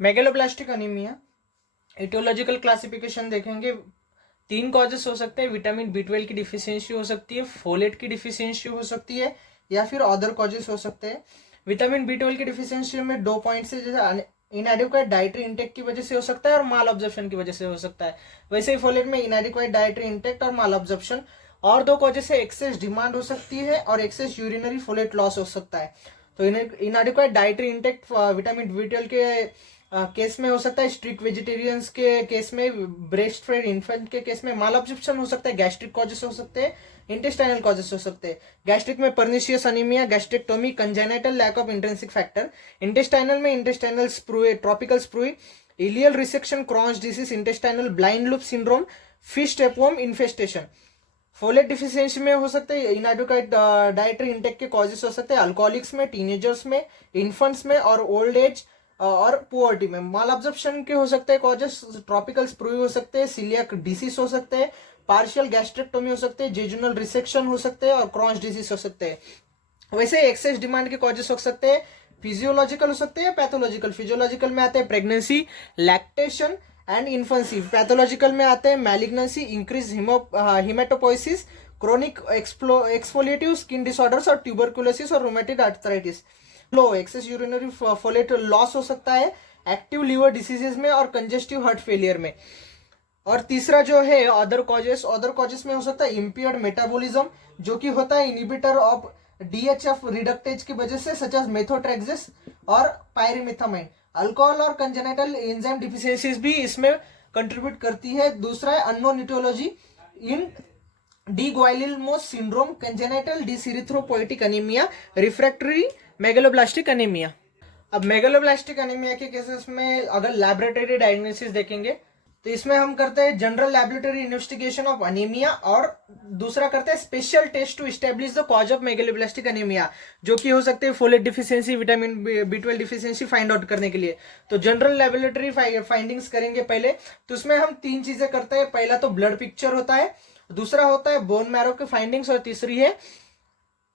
Megaloblastic anaemia aetiological classification देखेंगे। 3 causes हो सकते हैं। विटामिन बी 12 की डिफिशियंसी हो सकती है, फोलेट की डिफिशियंसी हो सकती है, या फिर अदर कॉजेस हो सकते हैं। विटामिन बी 12 की डिफिशियंसी में 2 पॉइंट से, जैसे इनएडिक्वेट डाइटरी इंटेक की वजह से हो सकता है और माल ऑब्जर्प्शन की वजह से हो सकता है। वैसे ही फोलेट में इनएडिक्वेट डाइटरी इंटेक्ट और माल ऑब्जर्प्शन। और 2 कॉजेस से एक्सेस डिमांड हो सकती है और एक्सेस यूरिनरी फोलेट लॉस हो सकता है। तो inadequate dietary intake vitamin B 12 के केस में हो सकता है। स्ट्रिक्ट वेजिटेरियंस के केस में, ब्रेस्ट फेड इन्फेंट के केस में माल ऑब्जर्प्शन हो सकता है। गैस्ट्रिक कॉजेस हो सकते हैं, इंटेस्टाइनल कॉजेस हो सकते हैं। गैस्ट्रिक में pernicious anaemia, gastrectomy, congenital lack of intrinsic factor. Intestinal में intestinal sprue, tropical sprue, ileal resection, Crohn's disease, intestinal blind loop syndrome, fish tapeworm infestation. Folate deficiency में हो सकते हैं। इनएडिक्वेट डाइटरी इंटेक के कॉजेस हो सकते हैं अल्कोहलिक्स में, टीनेजर्स में, इन्फेंट्स में और ओल्ड एज और पुअर्टी में। माल ऑब्जर्प्शन के हो सकते हैं कॉजेस, ट्रॉपिकल स्प्रू हो सकते हैं, सीलियक डिसीज हो सकते हैं, पार्शियल गैस्ट्रेक्टोमी हो सकते हैं, जेजुनल रिसेक्शन हो सकते हैं और क्रॉन्स डिसीज हो सकते हैं। वैसे एक्सेस डिमांड के कॉजेस हो सकते हैं फिजियोलॉजिकल हो सकते हैं, पैथोलॉजिकल। फिजियोलॉजिकल में आते हैं pregnancy, lactation and infancy. Pathological में आते हैं malignancy, increase haematopoiesis, chronic exfoliative skin disorders और ट्यूबरकुलोसिस और रूमेटिड आर्थराइटिस। लो एक्सेस यूरिनरी फोलेट लॉस हो सकता है एक्टिव लीवर डिसीजेज में और कंजेस्टिव हार्ट फेलियर में। और तीसरा जो है अदर कॉजेस में हो सकता है इम्पियर्ड मेटाबॉलिज्म, जो कि होता है इनिबिटर ऑफ डीएचएफ रिडक्टेज की वजह से, सच एज मेथोट्रेक्सिस और पायरिमिथामाइन। अल्कोहल और कंजेनिटल एंजाइम डिफिशियंसीज भी इसमें कंट्रीब्यूट करती है। दूसरा है unknown aetiology in di Guglielmo's syndrome, congenital dyserythropoietic anaemia, refractory megaloblastic anaemia. अब मेगलोब्लास्टिक अनीमिया के केसेस में अगर लैबोरेटरी डायग्नोसिस देखेंगे तो इसमें हम करते हैं general laboratory investigation of anaemia और दूसरा करते हैं special test to establish the cause of megaloblastic anaemia, जो कि हो सकते हैं folate deficiency, vitamin B 12 deficiency find out करने के लिए। तो जनरल लैबोरेटरी फाइंडिंग्स करेंगे पहले, तो उसमें हम 3 चीजें करते हैं। पहला तो ब्लड पिक्चर होता है, दूसरा होता है बोन मैरो के फाइंडिंग्स और तीसरी है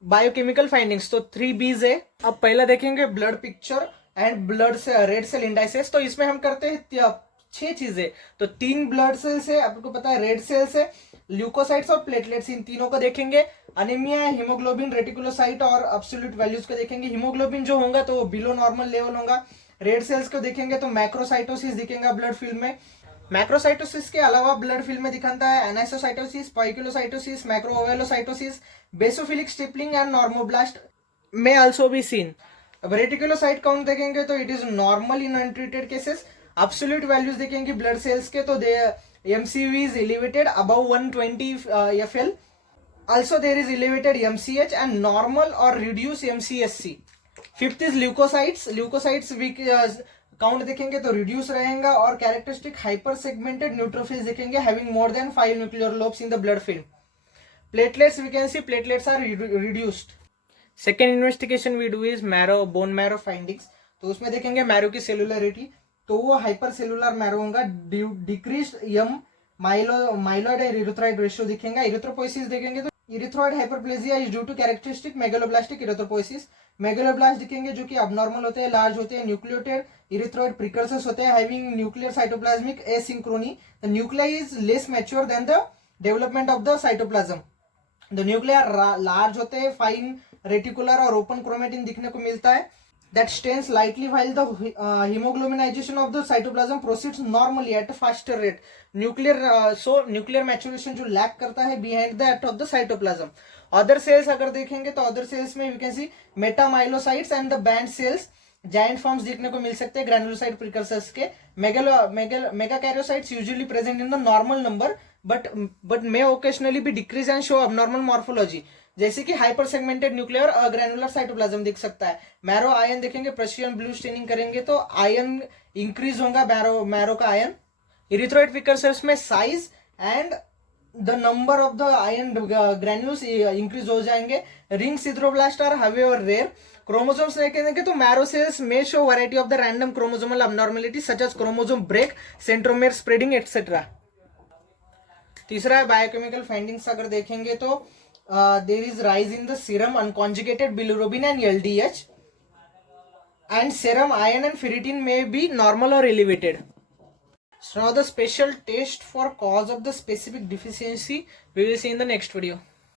बायोकेमिकल फाइंडिंग्स। तो 3Bs है। अब पहला देखेंगे ब्लड पिक्चर एंड ब्लड से रेड सेल इंडाइसेस। तो इसमें हम करते हैं 6 चीजें। तो 3 ब्लड सेल्स है, आपको पता है रेड सेल्स है, ल्यूकोसाइट्स और प्लेटलेट्स, इन तीनों को देखेंगे। अनीमिया, हीमोग्लोबिन, रेटिकुलोसाइट और एब्सोल्यूट वैल्यूज को देखेंगे। हीमोग्लोबिन जो होगा तो वो बिलो नॉर्मल लेवल होगा। रेड सेल्स को देखेंगे तो मैक्रोसाइटोसिस दिखेगा ब्लड फिल्म में। मैक्रोसाइटोसिस के अलावा ब्लड फिल्म में दिखाता है anisocytosis, poikilocytosis, macroovalocytosis, basophilic stippling and normoblast में आल्सो बी सीन। अब रेटिकुलोसाइट काउंट देखेंगे तो it is normal in untreated cases. Absolute values देखेंगे ब्लड सेल्स के तो the MCV is elevated above 120 FL. Also there is elevated MCH and normal or reduced MCSC. Fifth is leukocytes. Leukocytes वीक count देखेंगे तो reduce रहेगा और characteristic hyper segmented neutrophils देखेंगे having more than 5 nuclear lobes in the blood film. Platelets we can see platelets are reduced. Second investigation we do is marrow, bone marrow findings. तो उसमें देखेंगे marrow की cellularity, तो वो hyper cellular marrow होगा। Decrease यम myeloid and erythroid ratio दिखेगा। Erythropoiesis देखेंगे तो erythroid hyperplasia is due to characteristic megaloblastic erythropoiesis. Megaloblast दिखेंगे जो कि अबनॉर्मल होते हैं, लार्ज होते हैं, न्यूक्लियोटेड इरिथ्रॉइड प्रिकर्सर्स होते हैं, having nuclear cytoplasmic asynchrony. The nuclei is less mature than the development of the cytoplasm. The nuclear large होते हैं, फाइन रेटिकुलर और ओपन क्रोमेटिन दिखने को मिलता है। that stains lightly while the hemoglobinization of the cytoplasm proceeds normally at a faster rate. Nuclear maturation जो lack करता है behind that of the cytoplasm. Other cells अगर देखेंगे तो other cells में we can see metamyelocytes and the band cells, giant forms देखने को मिल सकते हैं granulocyte precursors के। megakaryocytes usually present in the normal number but may occasionally be decrease and show abnormal morphology, जैसे कि हाइपर सेगमेंटेड न्यूक्लियर और granular cytoplasm दिख सकता है। मैरो आयन देखेंगे, पर्शियन ब्लू स्टेनिंग करेंगे तो आयन इंक्रीज होगा मैरो का आयन। इरिथ्रॉइड प्रिकर्सर्स में size and the number of the ion granules increase हो जाएंगे। रिंग सिथ्रोब्लास्ट आर हावे और रेयर। क्रोमोसोम्स देखेंगे तो मैरो सेल्स में show variety of the random chromosomal abnormality such as chromosome break, centromere spreading et cetera. तीसरा है बायोकेमिकल फाइंडिंग्स अगर देखेंगे तो there is rise in the serum unconjugated bilirubin and LDH and serum iron and ferritin may be normal or elevated. So now the special test for cause of the specific deficiency we will see in the next video.